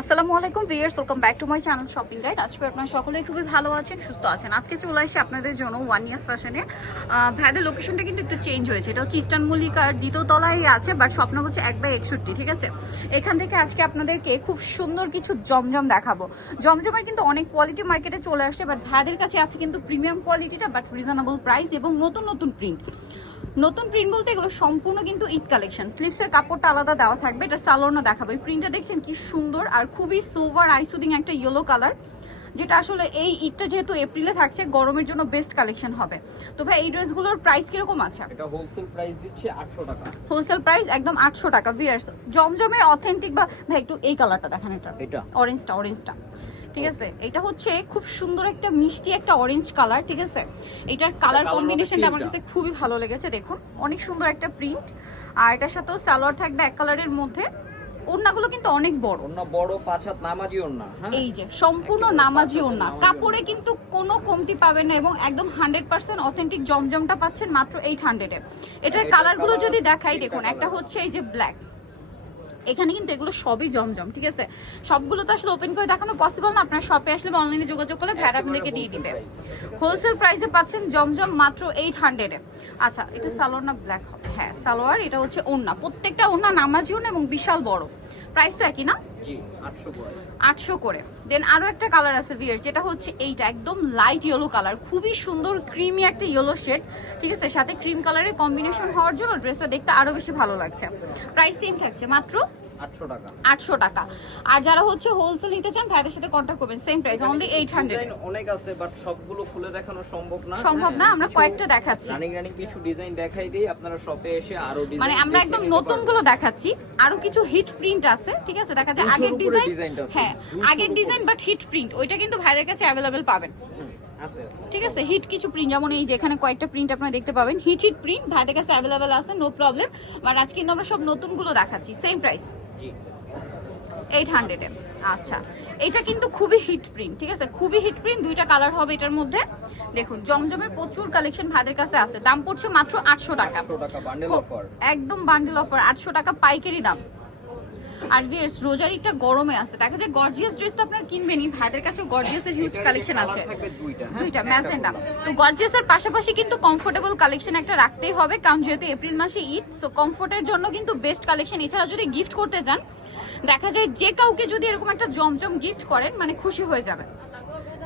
আসসালামু আলাইকুম viewers, welcome back to my channel shopping guide. আজকে আপনারা সকলেই খুবই ভালো আছেন, সুস্থ আছেন। আজকে চলে আসি আপনাদের জন্য ওয়ান ইয়ার্স ফ্যাশনে। ভ্যাদের লোকেশনটা কিন্তু একটু চেঞ্জ হয়েছে। এটা হচ্ছে ইস্টার্ন মল্লিকার দ্বিতীয় তলায় আছে, বাট স্বপ্ন হচ্ছে 1/61। ঠিক আছে, এখান থেকে আজকে আপনাদেরকে খুব সুন্দর কিছু জমজম দেখাবো। জমজমের কিন্তু অনেক কোয়ালিটি মার্কেটে চলে আসছে, বাট ভ্যাদের কাছে আছে কিন্তু প্রিমিয়াম কোয়ালিটিটা, বাট রিজনেবল প্রাইস এবং নতুন নতুন প্রিন্ট। নতুন প্রিন্ট বলতে এগুলো সম্পূর্ণ কিন্তু ঈদ কালেকশন। স্লিভসের কাপড়টা আলাদা দেওয়া থাকবে। এটা সালোয়ারও দেখাবো। এই প্রিন্টটা দেখছেন কি সুন্দর, আর খুবই সোভার আইসুদিং একটা ইয়েলো কালার, যেটা আসলে এই ঈদটা যেহেতু এপ্রিলে থাকছে, গরমের জন্য বেস্ট কালেকশন হবে। তো ভাই এই ড্রেসগুলোর প্রাইস কিরকম আছে? এটা হোলসেল প্রাইস দিচ্ছে 800 টাকা। হোলসেল প্রাইস একদম 800 টাকা। ভিউয়ার্স, জমজমের অথেন্টিক বা ভাই একটু এই কালারটা দেখেন, এটা অরেঞ্জটা ঠিক আছে। এটা হচ্ছে খুব সুন্দর একটা মিষ্টি একটা অরেঞ্জ কালার। ঠিক আছে, এটার কালার কম্বিনেশনটা আমার কাছে খুবই ভালো লেগেছে। দেখুন অনেক সুন্দর একটা প্রিন্ট, আর এটার সাথেও সালোয়ার থাকবে এক কালারের মধ্যে। ওড়নাগুলো কিন্তু অনেক বড়, ওড়না বড়, 5 হাত নামাজি ওড়না। হ্যাঁ, এই যে সম্পূর্ণ নামাজি ওড়না। কাপড়ে কিন্তু কোনো কমতি পাবেন না এবং একদম 100% অথেন্টিক জমজমটা পাচ্ছেন মাত্র 800 এ। এটার কালারগুলো যদি দেখাই, দেখুন একটা হচ্ছে এই যে ব্ল্যাক, এখানে কিন্তু এগুলো সবই জমজম। ঠিক আছে, সবগুলো তো আসলে ওপেন করে দেখানো পসিবল না। আপনার শপে আসলে বা অনলাইনে যোগাযোগ করলে ভ্যাট আপনাদেরকে দিয়ে দিবে। হোলসেল প্রাইসে পাচ্ছেন জমজম মাত্র 800 এ। আচ্ছা, এটা সালোয়ার না ব্ল্যাক হবে? হ্যাঁ সালোয়ার। এটা হচ্ছে ওড়না, প্রত্যেকটা ওড়না নামাজি ওড়না এবং বিশাল বড়। প্রাইস তো একই না? জি, 800 করে। 800 করে। দেন আরো একটা কালার আছে ভিয়ার, যেটা হচ্ছে এইটা একদম লাইট ইয়েলো কালার, খুবই সুন্দর ক্রিমি একটা ইয়েলো শেড। ঠিক আছে, সাথে ক্রিম কালারের কম্বিনেশন হওয়ার জন্য ড্রেসটা দেখতে আরো বেশি ভালো লাগছে। প্রাইস সেম থাকছে মাত্র 800 টাকা। 800 টাকা। আর যারা হচ্ছে হোলসেল নিতে চান ভাইদের সাথে কন্টাক্ট করবেন, সেম প্রাইস অনলি 800। অনেক আছে, বাট সবগুলো খুলে দেখানো সম্ভব না। আমরা কয়েকটা দেখাচ্ছি, রানিং কিছু ডিজাইন দেখাই দেই, আপনারা শপে এসে আরো ডিজাইন, মানে আমরা একদম নতুন গুলো দেখাচ্ছি। আরো কিছু হিট প্রিন্ট আছে। ঠিক আছে, দেখা যায় আগের ডিজাইন, হ্যাঁ আগের ডিজাইন বাট হিট প্রিন্ট, ওইটা কিন্তু ভাইদের কাছে অ্যাভেলেবেল পাবেন। ঠিক আছে, হিট কিছু প্রিন্ট, যেমন এই যেখানে কয়েকটা প্রিন্ট আপনারা দেখতে পাবেন, হিট প্রিন্ট ভাইদের কাছে অ্যাভেলেবেল আছে, নো প্রবলেম। বাট আজকে কিন্তু আমরা সব নতুন গুলো দেখাচ্ছি, সেম প্রাইস 800 এ। আচ্ছা, এটা কিন্তু খুবই হিট প্রিন্ট। ঠিক আছে, খুবই হিট প্রিন্ট, দুইটা কালার হবে এটার মধ্যে। দেখুন জমজমের প্রচুর কালেকশন ভাইদের কাছে আছে। দাম পড়ছে মাত্র 800 টাকা, একদম বান্ডেল অফার। 800 টাকা পাইকারি দাম। আর ভিউয়ার্স, রোজারিটা গরমে আছে, দেখা যায় গর্জিয়াস ড্রেস তো আপনারা কিনবেনই, ভাইদের কাছে গর্জিয়াসের হিউজ কালেকশন আছে, দুইটা ম্যাজেন্ডা। তো গর্জিয়াসের পাশাপাশি কিন্তু কমফোর্টেবল কালেকশন একটা রাখতেই হবে, কারণ যেহেতু এপ্রিল মাসে ঈদ, সো কমফোর্টের জন্য কিন্তু বেস্ট কালেকশন। এছাড়া যদি গিফট করতে যান, দেখা যায় যে কাউকে যদি এরকম একটা জমজম গিফট করেন, মানে খুশি হয়ে যাবে।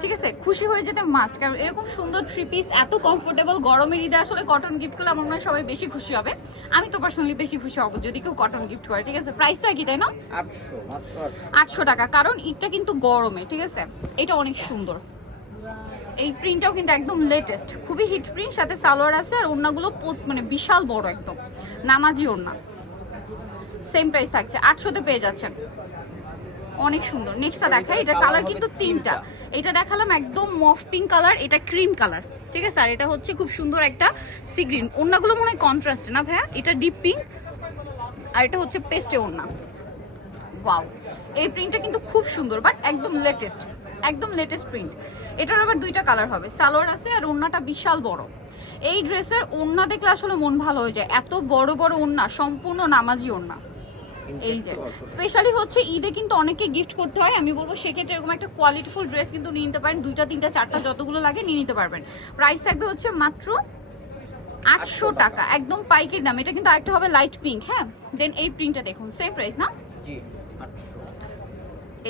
ঠিক আছে, খুশি হয়ে যেতে মাস্ট, কারণ এরকম সুন্দর থ্রি পিস এত কমফোর্টেবল গরমের ঈদে আসলে কটন গিফট করলে আমার মনে হয় সবাই বেশি খুশি হবে। আমি তো পার্সোনালি বেশি খুশি হব যদি কেউ কটন গিফট করে। ঠিক আছে, প্রাইস তো একই তাই না? 800 টাকা, কারণ ঈদটা কিন্তু গরমে। ঠিক আছে, এটা অনেক সুন্দর। এই প্রিন্টটাও কিন্তু একদম লেটেস্ট, খুবই হিট প্রিন্ট, সাথে সালোয়ার আছে। আর ওড়নাগুলো মানে বিশাল বড়, একদম নামাজি ওড়না। সেম প্রাইস থাকছে 800-তে পেয়ে যাচ্ছেন, অনেক সুন্দর। নেক্সটটা দেখাই, এটা কালার কিন্তু তিনটা। এটা দেখালাম একদম মফ পিঙ্ক কালার, এটা ক্রিম কালার। ঠিক আছে, আর এটা হচ্ছে খুব সুন্দর একটা সি গ্রিন। ওড়নাগুলো মনে হয় কন্ট্রাস্ট না ভাইয়া? এটা ডিপ পিঙ্ক, আর এটা হচ্ছে পেস্টে ওড়না। ওয়াও, এই প্রিন্টটা কিন্তু খুব সুন্দর, বাট একদম লেটেস্ট প্রিন্ট। এটার আবার দুইটা কালার হবে, সালোয়ার আছে আর ওড়নাটা বিশাল বড়। এই ড্রেসের ওড়না দেখলে আসলে মন ভালো হয়ে যায়, এত বড় বড় ওড়না, সম্পূর্ণ নামাজি ওড়না। এই যে স্পেশালি হচ্ছে ঈদে কিন্তু অনেকে গিফট করতে হয়, আমি বলবো সেক্ষেত্রে এরকম একটা কোয়ালিটিফুল ড্রেস কিন্তু নিয়ে নিতে পারেন, 2টা 3টা 4টা যতগুলো লাগে নিয়ে নিতে পারবেন। প্রাইস থাকবে হচ্ছে মাত্র 800 টাকা, একদম পাইকারি দাম। এটা কিন্তু আরেকটা হবে লাইট পিঙ্ক। হ্যাঁ, দেন এই প্রিন্টটা দেখুন, সেম প্রাইস না?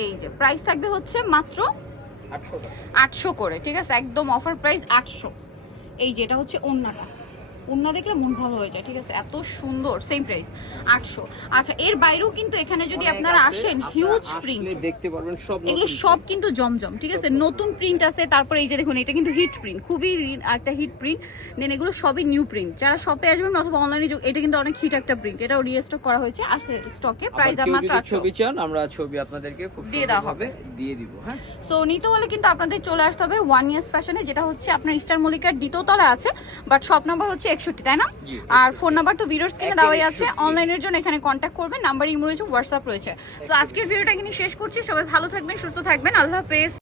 এই যে প্রাইস থাকবে হচ্ছে মাত্র 800 করে। ঠিক আছে, একদম অফার প্রাইস 800। এই যে এটা হচ্ছে ওড়নাটা, ওড়না দেখলে মন ভালো হয়ে যায়। ঠিক আছে, এত সুন্দর, সেম প্রাইস 800। আচ্ছা, এর বাইরেও কিন্তু এখানে যদি আপনারা আসেন, হিউজ প্রিন্ট দেখতে পারবেন, এগুলো সব কিন্তু জমজম। ঠিক আছে, নতুন প্রিন্ট আছে। তারপরে এই যে দেখুন, এটা কিন্তু হিট প্রিন্ট, খুবই একটা হিট প্রিন্ট। দেন এগুলো সবই নিউ প্রিন্ট। যারা শপে আসবেন অথবা অনলাইনে, এটা কিন্তু অনেক হিট একটা প্রিন্ট, এটাও রিস্টক করা হয়েছে, আসছে স্টকে। প্রাইস মাত্র 800। ছবি চান, আমরা ছবি আপনাদেরকে খুব দিয়ে দেওয়া হবে, দিয়ে দিব। হ্যাঁ, সো নিতে হলে কিন্তু আপনাদের চলে আসতে হবে ওয়ান ইয়ার্স ফ্যাশনে, যেটা হচ্ছে আপনার ইস্টার মল্লিকার দ্বিতীয় তলায় আছে, বাট শপ নাম্বার হচ্ছে 61, তাই না? আর ফোন নাম্বার তো ভিডিওর স্ক্রিনে দেওয়াই আছে। অনলাইনের জন্য এখানে কন্ট্যাক্ট করবেন, নাম্বার ইমো রয়েছে, হোয়াটসঅ্যাপ রয়েছে। সো আজকের ভিডিওটা এখানে শেষ করছি। সবাই ভালো থাকবেন, সুস্থ থাকবেন, আল্লাহ হাফেজ।